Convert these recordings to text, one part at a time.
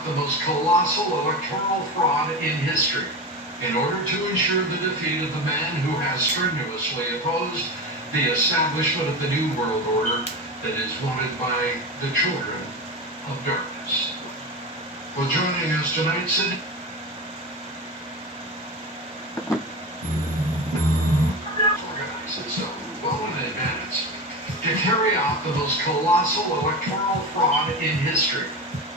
out the most colossal electoral fraud in history in order to ensure the defeat of the man who has strenuously opposed the establishment of the New World Order that is wanted by the children of darkness. Well, joining us tonight, Sid. Organize itself well in advance to carry out the most colossal electoral fraud in history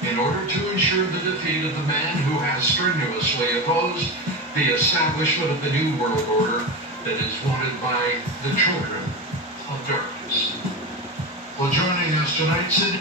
in order to ensure the defeat of the man who has strenuously opposed the establishment of the New World Order that is wanted by the children of darkness. Well, joining us tonight, Sid.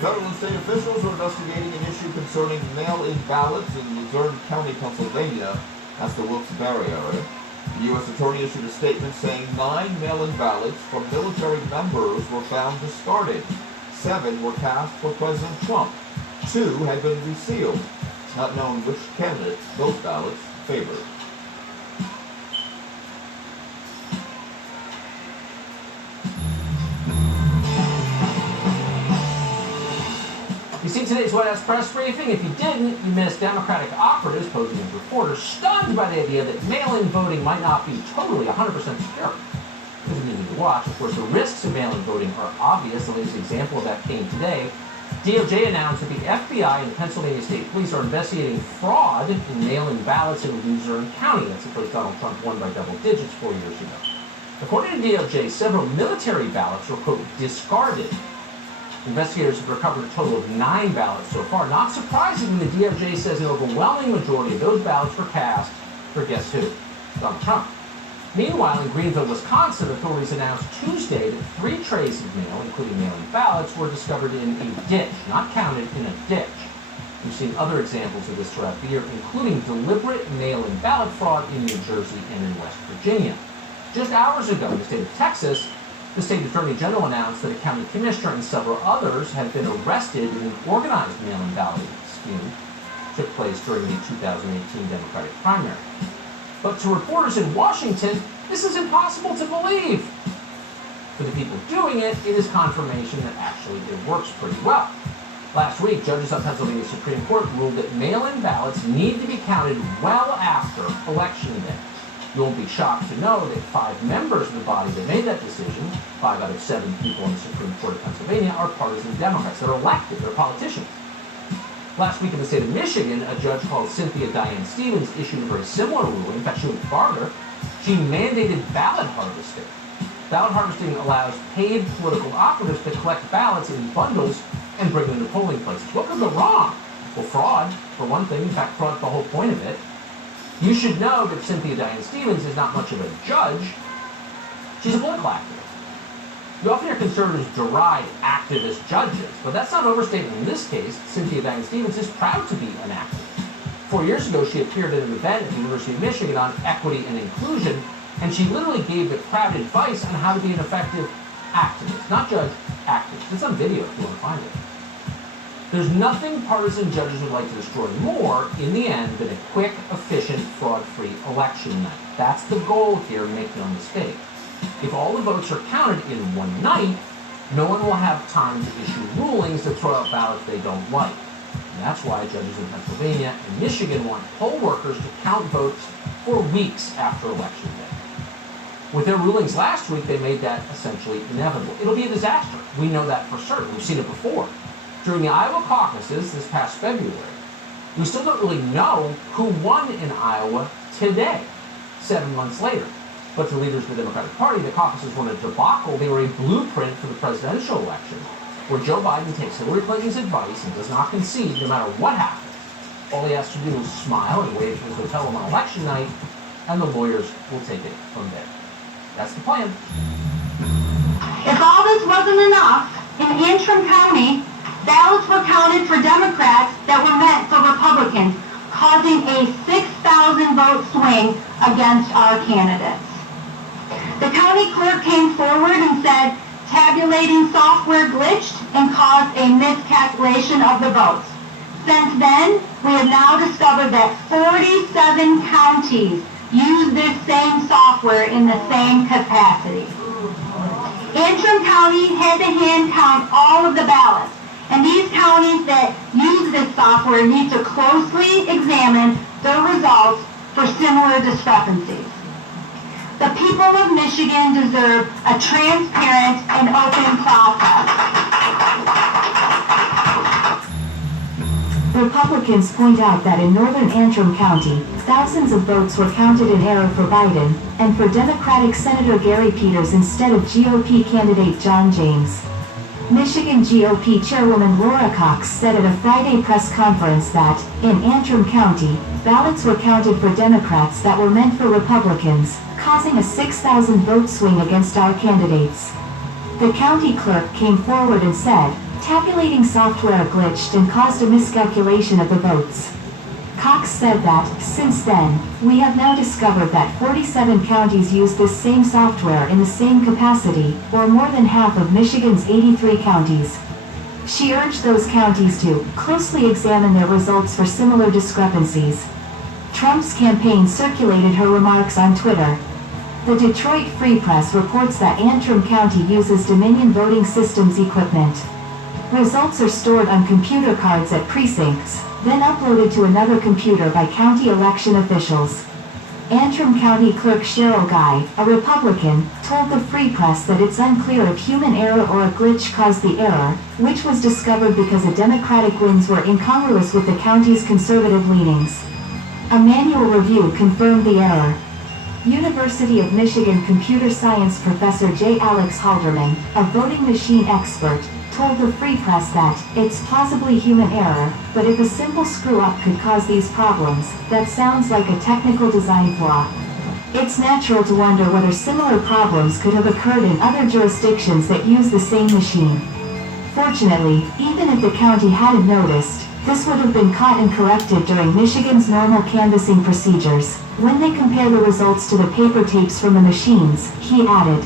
Federal and state officials are investigating an issue concerning mail-in ballots in Luzerne County, Pennsylvania. That's the Wilkes-Barre area. The U.S. Attorney issued a statement saying 9 mail-in ballots from military members were found discarded. 7 were cast for President Trump. 2 had been resealed. It's not known which candidates those ballots favored. You see today's White House press briefing? If you didn't, you missed Democratic operatives posing as reporters, stunned by the idea that mail-in voting might not be totally 100% secure. This is easy to watch. Of course, the risks of mail-in voting are obvious. The latest example of that came today. DOJ announced that the FBI and the Pennsylvania State Police are investigating fraud in mail-in ballots in Luzerne County. That's the place Donald Trump won by double digits 4 years ago. According to DOJ, several military ballots were, quote, discarded. Investigators have recovered a total of 9 ballots so far. Not surprisingly, the DOJ says an overwhelming majority of those ballots were cast for guess who? Donald Trump. Meanwhile, in Greenville, Wisconsin, authorities announced Tuesday that 3 trays of mail, including mail-in ballots, were discovered in a ditch, not counted in a ditch. We've seen other examples of this throughout the year, including deliberate mail-in ballot fraud in New Jersey and in West Virginia. Just hours ago, in the state of Texas, the state attorney general announced that a county commissioner and several others had been arrested in an organized mail-in balloting scheme that took place during the 2018 Democratic primary. But to reporters in Washington, this is impossible to believe. For the people doing it, it is confirmation that actually it works pretty well. Last week, judges on Pennsylvania Supreme Court ruled that mail-in ballots need to be counted well after Election Day. You won't be shocked to know that 5 members of the body that made that decision, 5 out of 7 people on the Supreme Court of Pennsylvania, are partisan Democrats. They're elected. They're politicians. Last week in the state of Michigan, a judge called Cynthia Diane Stevens issued a very similar ruling. In fact, she went farther. She mandated ballot harvesting. Ballot harvesting allows paid political operatives to collect ballots in bundles and bring them to polling places. What could go wrong? Well, fraud, for one thing. In fact, fraud's the whole point of it. You should know that Cynthia Diane Stevens is not much of a judge. She's a political activist. You often hear conservatives deride activist judges, but that's not overstatement in this case. Cynthia Diane Stevens is proud to be an activist. 4 years ago, she appeared at an event at the University of Michigan on equity and inclusion, and she literally gave the crowd advice on how to be an effective activist. Not judge, activist. It's on video if you want to find it. There's nothing partisan judges would like to destroy more, in the end, than a quick, efficient, fraud-free election night. That's the goal here, make no mistake. If all the votes are counted in one night, no one will have time to issue rulings to throw out ballots they don't like. And that's why judges in Pennsylvania and Michigan want poll workers to count votes for weeks after Election Day. With their rulings last week, they made that essentially inevitable. It'll be a disaster. We know that for certain. We've seen it before. During the Iowa caucuses this past February, we still don't really know who won in Iowa today, 7 months later. But to leaders of the Democratic Party, the caucuses weren't a debacle. They were a blueprint for the presidential election, where Joe Biden takes Hillary Clinton's advice and does not concede no matter what happens. All he has to do is smile and wave to his hotel room on election night, and the lawyers will take it from there. That's the plan. If all this wasn't enough, in Antrim County, ballots were counted for Democrats that were meant for Republicans, causing a 6,000 vote swing against our candidates. The county clerk came forward and said tabulating software glitched and caused a miscalculation of the votes. Since then, we have now discovered that 47 counties use this same software in the same capacity. Antrim County had to hand count all of the ballots, and these counties that use this software need to closely examine their results for similar discrepancies. The people of Michigan deserve a transparent and open process. Republicans point out that in northern Antrim County, thousands of votes were counted in error for Biden, and for Democratic Senator Gary Peters instead of GOP candidate John James. Michigan GOP Chairwoman Laura Cox said at a Friday press conference that, in Antrim County, ballots were counted for Democrats that were meant for Republicans, causing a 6,000 vote swing against our candidates. The county clerk came forward and said, tabulating software glitched and caused a miscalculation of the votes. Cox said that, since then, we have now discovered that 47 counties use this same software in the same capacity, or more than half of Michigan's 83 counties. She urged those counties to closely examine their results for similar discrepancies. Trump's campaign circulated her remarks on Twitter. The Detroit Free Press reports that Antrim County uses Dominion voting systems equipment. Results are stored on computer cards at precincts, then uploaded to another computer by county election officials. Antrim County Clerk Cheryl Guy, a Republican, told the Free Press that it's unclear if human error or a glitch caused the error, which was discovered because the Democratic wins were incongruous with the county's conservative leanings. A manual review confirmed the error. University of Michigan computer science professor J. Alex Halderman, a voting machine expert, told the Free Press that it's possibly human error, but if a simple screw-up could cause these problems, that sounds like a technical design flaw. It's natural to wonder whether similar problems could have occurred in other jurisdictions that use the same machine. Fortunately, even if the county hadn't noticed, this would have been caught and corrected during Michigan's normal canvassing procedures. When they compare the results to the paper tapes from the machines, he added.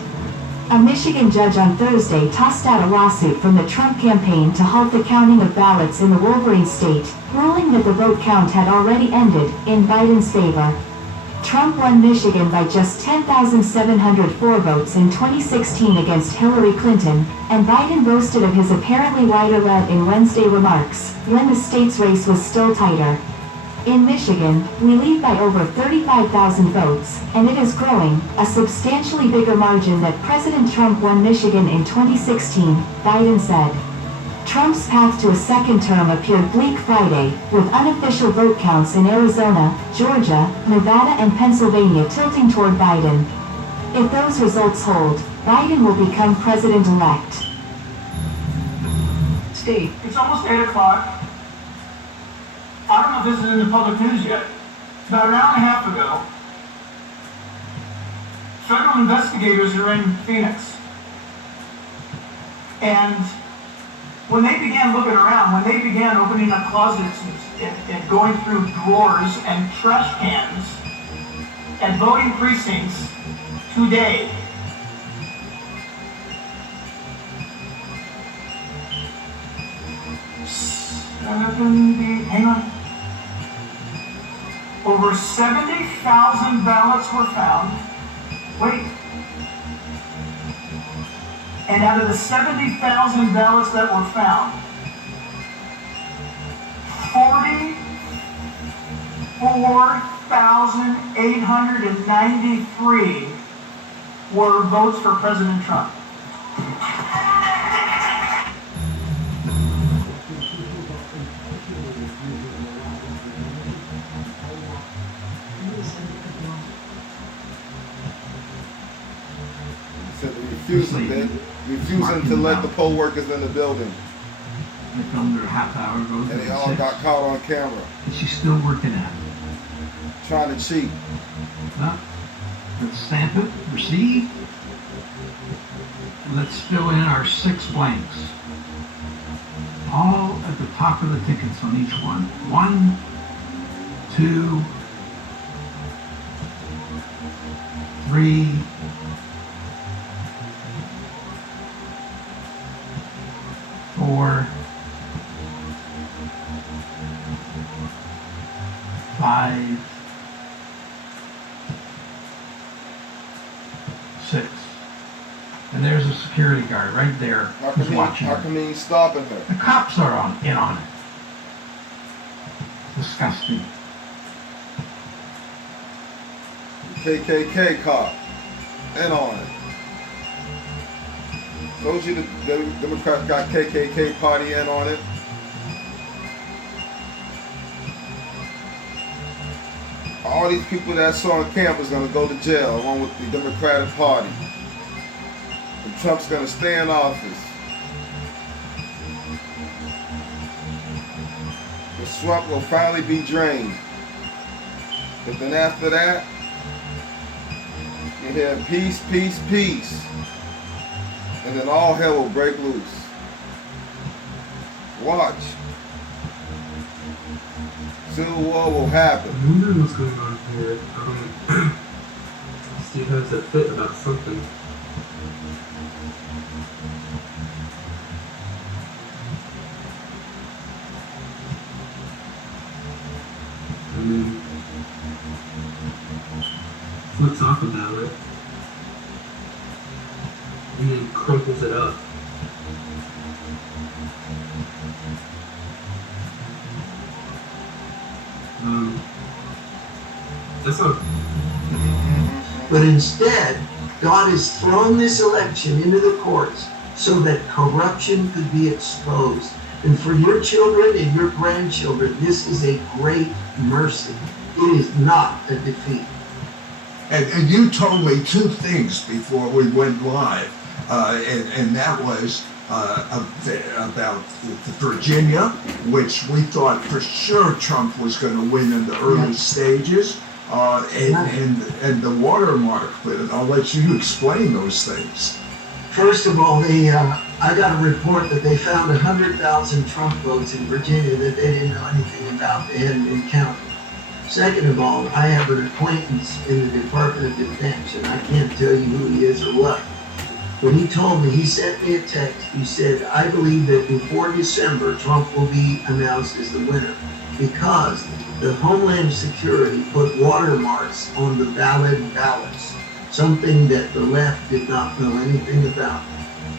A Michigan judge on Thursday tossed out a lawsuit from the Trump campaign to halt the counting of ballots in the Wolverine state, ruling that the vote count had already ended, in Biden's favor. Trump won Michigan by just 10,704 votes in 2016 against Hillary Clinton, and Biden boasted of his apparently wider lead in Wednesday remarks, when the state's race was still tighter. In Michigan, we lead by over 35,000 votes, and it is growing, a substantially bigger margin that President Trump won Michigan in 2016, Biden said. Trump's path to a second term appeared bleak Friday, with unofficial vote counts in Arizona, Georgia, Nevada and Pennsylvania tilting toward Biden. If those results hold, Biden will become president-elect. Steve. It's almost 8 o'clock. I don't know if this is in the public news yet. About an hour and a half ago, federal investigators are in Phoenix. And when they began looking around, when they began opening up closets and going through drawers and trash cans at voting precincts today, hang on. Over 70,000 ballots were found. Wait. And out of the 70,000 ballots that were found, 44,893 were votes for President Trump. Refusing to let the poll workers in the building. They filmed her half-hour ago. And they all got caught on camera. And she's still working at it. Trying to cheat. Let's stamp it, receive. Let's fill in our 6 blanks. All at the top of the tickets on each one. 1, 2, 3, 4, 5, 6. And there's a security guard right there who's watching How her. come he's stopping her? The cops are in on it. Disgusting. KKK cop in on it. Told you the Democrats got KKK party in on it. All these people that's on campus gonna go to jail along with the Democratic Party. And Trump's gonna stay in office. The swamp will finally be drained. But then after that, you hear peace, peace, peace. And then all hell will break loose. Watch. Civil war will happen. I'm wondering what's going on here. Steve has a fit about something. And then flips off about it. And then crumples it up. That's not. But instead, God has thrown this election into the courts so that corruption could be exposed. And for your children and your grandchildren, this is a great mercy. It is not a defeat. And you told me 2 things before we went live, and that was about Virginia, which we thought for sure Trump was going to win in the early stages, and the watermark. But I'll let you explain those things. First of all, I got a report that they found 100,000 Trump votes in Virginia that they didn't know anything about. They hadn't been counted. Second of all, I have an acquaintance in the Department of Defense, and I can't tell you who he is or what. When he told me, he sent me a text. He said, I believe that before December, Trump will be announced as the winner because the Homeland Security put watermarks on the valid ballots, something that the left did not know anything about.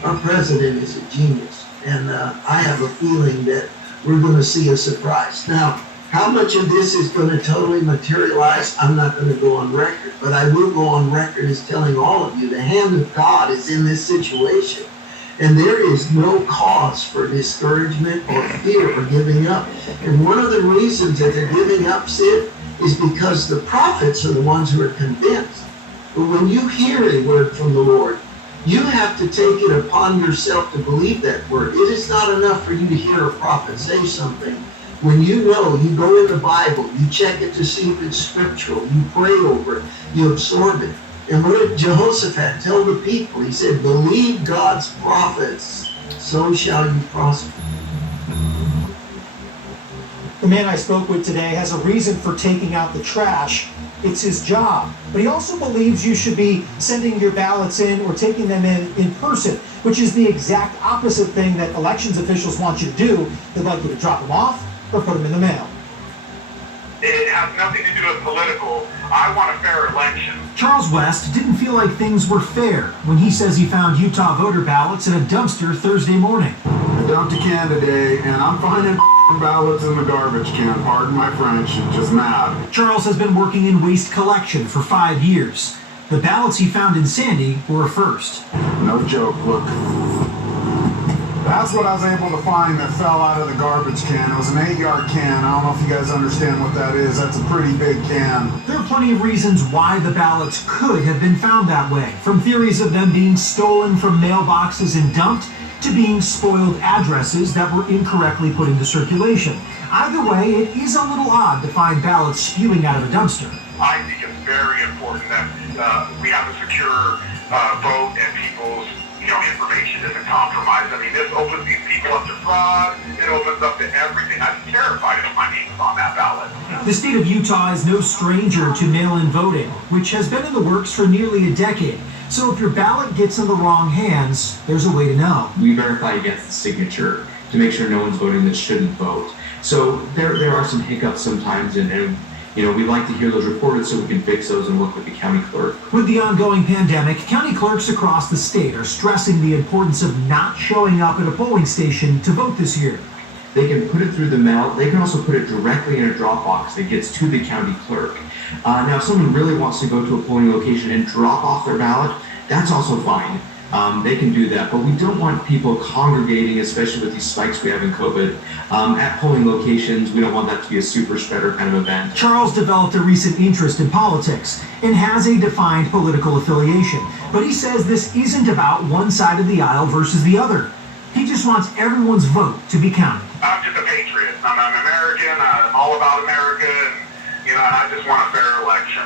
Our president is a genius, and I have a feeling that we're going to see a surprise. Now, how much of this is going to totally materialize, I'm not going to go on record, but I will go on record as telling all of you the hand of God is in this situation. And there is no cause for discouragement or fear or giving up. And one of the reasons that they're giving up, Sid, is because the prophets are the ones who are convinced. But when you hear a word from the Lord, you have to take it upon yourself to believe that word. It is not enough for you to hear a prophet say something. When you know, you go in the Bible, you check it to see if it's scriptural, you pray over it, you absorb it. And what did Jehoshaphat tell the people? He said, believe God's prophets, so shall you prosper. The man I spoke with today has a reason for taking out the trash It's his job. But he also believes you should be sending your ballots in or taking them in person, which is the exact opposite thing that elections officials want you to do. They'd like you to drop them off or put them in the mail. It has nothing to do with political. I want a fair election. Charles West didn't feel like things were fair when he says he found Utah voter ballots in a dumpster Thursday morning. I dumped a can today, and I'm finding ballots in the garbage can. Pardon my French, just mad. Charles has been working in waste collection for 5 years. The ballots he found in Sandy were a first. No joke, look. That's what I was able to find that fell out of the garbage can. It was an 8-yard can. I don't know if you guys understand what that is. That's a pretty big can. There are plenty of reasons why the ballots could have been found that way, from theories of them being stolen from mailboxes and dumped, to being spoiled addresses that were incorrectly put into circulation. Either way, it is a little odd to find ballots spewing out of a dumpster. I think it's very important that we have a secure vote and people's information isn't compromised. I mean, this opens these people up to fraud. It opens up to everything. I'm terrified if my name's on that ballot. The state of Utah is no stranger to mail-in voting, which has been in the works for nearly a decade. So if your ballot gets in the wrong hands, there's a way to know. We verify against the signature to make sure no one's voting that shouldn't vote. So there are some hiccups sometimes, and we'd like to hear those reported so we can fix those and work with the county clerk. With the ongoing pandemic, county clerks across the state are stressing the importance of not showing up at a polling station to vote this year. They can put it through the mail. They can also put it directly in a drop box that gets to the county clerk. Now, if someone really wants to go to a polling location and drop off their ballot, that's also fine. They can do that, but we don't want people congregating, especially with these spikes we have in COVID, at polling locations. We don't want that to be a super spreader kind of event. Charles developed a recent interest in politics and has a defined political affiliation, but he says this isn't about one side of the aisle versus the other. He just wants everyone's vote to be counted. I'm just a patriot. I'm an American. I'm all about America, and I just want a fair election.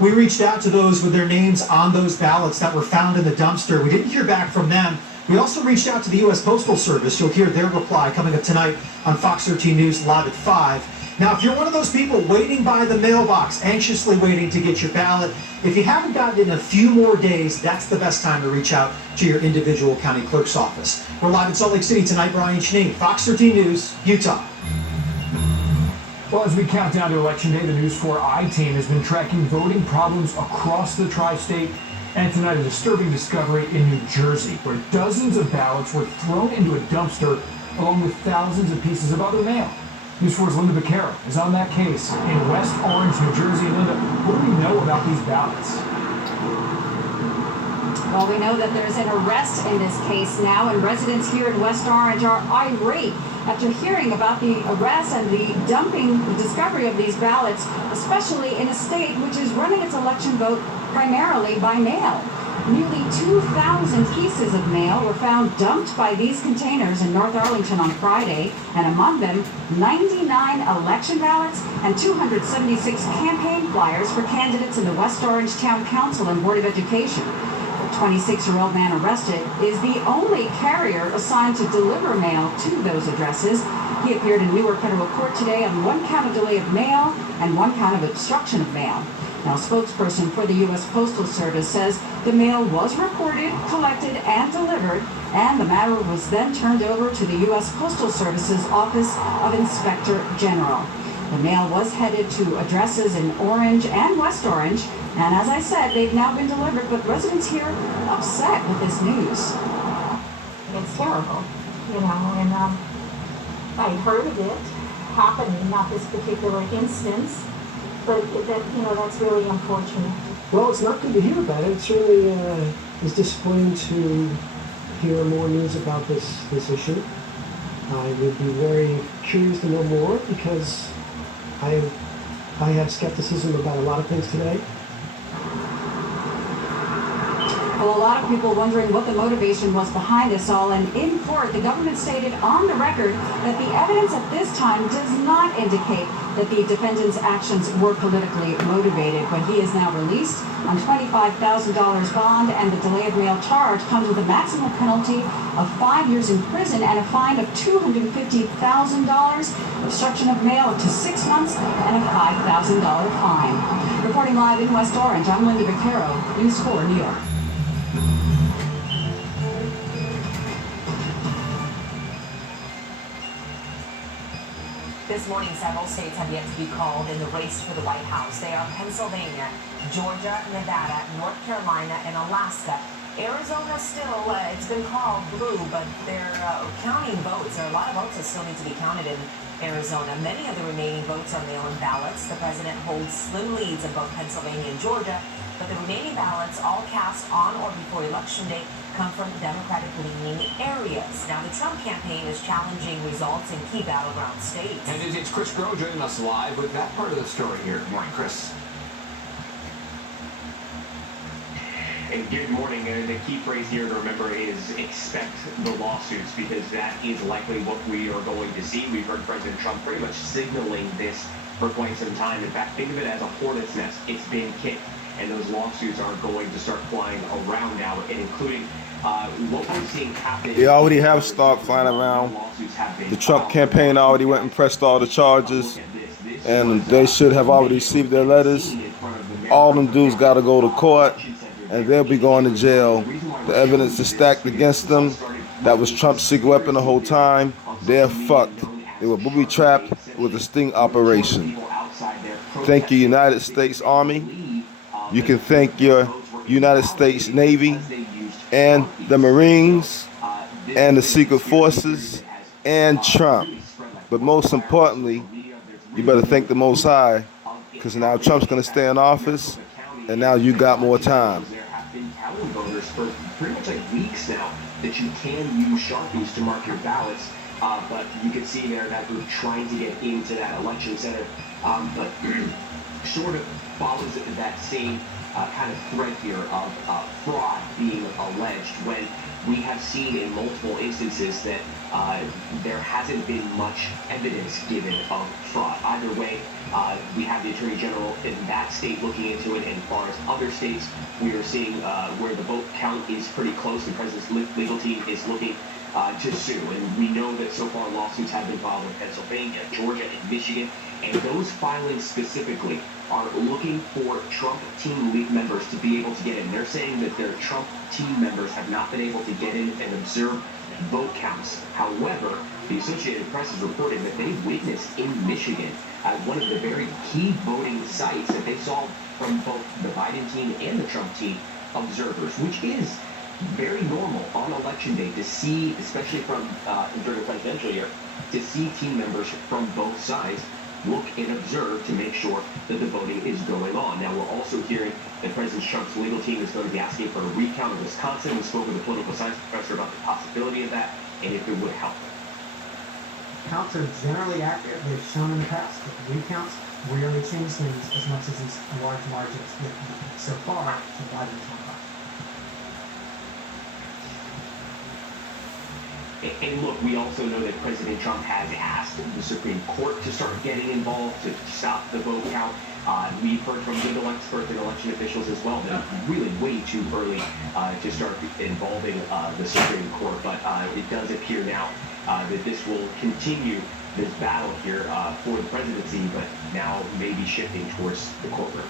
We reached out to those with their names on those ballots that were found in the dumpster. We didn't hear back from them. We also reached out to the U.S. Postal Service. You'll hear their reply coming up tonight on Fox 13 News Live at 5. Now, if you're one of those people waiting by the mailbox, anxiously waiting to get your ballot, if you haven't gotten it in a few more days, that's the best time to reach out to your individual county clerk's office. We're live in Salt Lake City tonight. Brian Cheney, Fox 13 News, Utah. Well, as we count down to Election Day, the News 4 I-Team has been tracking voting problems across the tri-state. And tonight, a disturbing discovery in New Jersey, where dozens of ballots were thrown into a dumpster, along with thousands of pieces of other mail. News 4's Linda Becerra is on that case in West Orange, New Jersey. Linda, what do we know about these ballots? Well, we know that there's an arrest in this case now, and residents here in West Orange are irate after hearing about the arrest and the discovery of these ballots, especially in a state which is running its election vote primarily by mail. Nearly 2,000 pieces of mail were found dumped by these containers in North Arlington on Friday, and among them, 99 election ballots and 276 campaign flyers for candidates in the West Orange Town Council and Board of Education. The 26-year-old man arrested is the only carrier assigned to deliver mail to those addresses. He appeared in Newark Federal Court today on one count of delay of mail and one count of obstruction of mail. Now, a spokesperson for the U.S. Postal Service says the mail was reported, collected, and delivered, and the matter was then turned over to the U.S. Postal Service's Office of Inspector General. The mail was headed to addresses in Orange and West Orange, and as I said, they've now been delivered, but residents here are upset with this news. It's terrible, and I heard of it happening, not this particular instance, but that's really unfortunate. Well, it's not good to hear about it. It certainly is disappointing to hear more news about this issue. I would be very curious to know more because I have skepticism about a lot of things today. Well, a lot of people wondering what the motivation was behind this all, and in court, the government stated on the record that the evidence at this time does not indicate that the defendant's actions were politically motivated, but he is now released on $25,000 bond, and the delay of mail charge comes with a maximum penalty of 5 years in prison and a fine of $250,000, obstruction of mail up to 6 months, and a $5,000 fine. Reporting live in West Orange, I'm Linda Vaquero, News 4 New York. This morning, several states have yet to be called in the race for the White House. They are Pennsylvania, Georgia, Nevada, North Carolina, and Alaska. Arizona still, it's been called blue, but they're counting votes. There are a lot of votes that still need to be counted in Arizona. Many of the remaining votes are mail-in ballots. The president holds slim leads in both Pennsylvania and Georgia, but the remaining ballots, all cast on or before Election Day, come from Democratic-leaning areas. Now, the Trump campaign is challenging results in key battleground states. And it's Chris Groh joining us live with that part of the story here. Good morning, Chris. And good morning. The key phrase here to remember is expect the lawsuits, because that is likely what we are going to see. We've heard President Trump pretty much signaling this for quite some time. In fact, think of it as a hornet's nest. It's been kicked, and those lawsuits are going to start flying around now, and including what we're seeing happen. They already have started flying around. The Trump campaign already went and pressed all the charges, and they should have already received their letters. All them dudes got to go to court, and they'll be going to jail. The evidence is stacked against them. That was Trump's secret weapon the whole time. They're fucked. They were booby-trapped with a sting operation. Thank you, United States Army. You can thank your United States Navy and the Marines and the Secret Forces and Trump. But most importantly, you better thank the Most High, because now Trump's going to stay in office, and now you got more time. There have been telling voters for pretty much like weeks now that you can use Sharpies to mark your ballots, but you can see there that we're trying to get into that election center, but sort of follows that same kind of thread here of fraud being alleged, when we have seen in multiple instances that there hasn't been much evidence given of fraud. Either way, we have the Attorney General in that state looking into it, and as far as other states, we are seeing where the vote count is pretty close. The president's legal team is looking to sue, and we know that so far lawsuits have been filed in Pennsylvania, Georgia, and Michigan, and those filings specifically are looking for Trump team league members to be able to get in. They're saying that their Trump team members have not been able to get in and observe vote counts. However, the Associated Press is reporting that they witnessed in Michigan at one of the very key voting sites that they saw from both the Biden team and the Trump team observers, which is very normal on election day to see, especially from during the presidential year, to see team members from both sides look and observe to make sure that the voting is going on. Now, we're also hearing that President Trump's legal team is going to be asking for a recount in Wisconsin. We spoke with a political science professor about the possibility of that and if it would help. Counts are generally accurate. They've shown in the past that recounts rarely change things as much as these large margins that so far to Biden 25. And look, we also know that President Trump has asked the Supreme Court to start getting involved to stop the vote count. We've heard from legal experts and election officials as well that it's really way too early to start involving the Supreme Court. But it does appear now that this will continue this battle here for the presidency, but now maybe shifting towards the courtroom.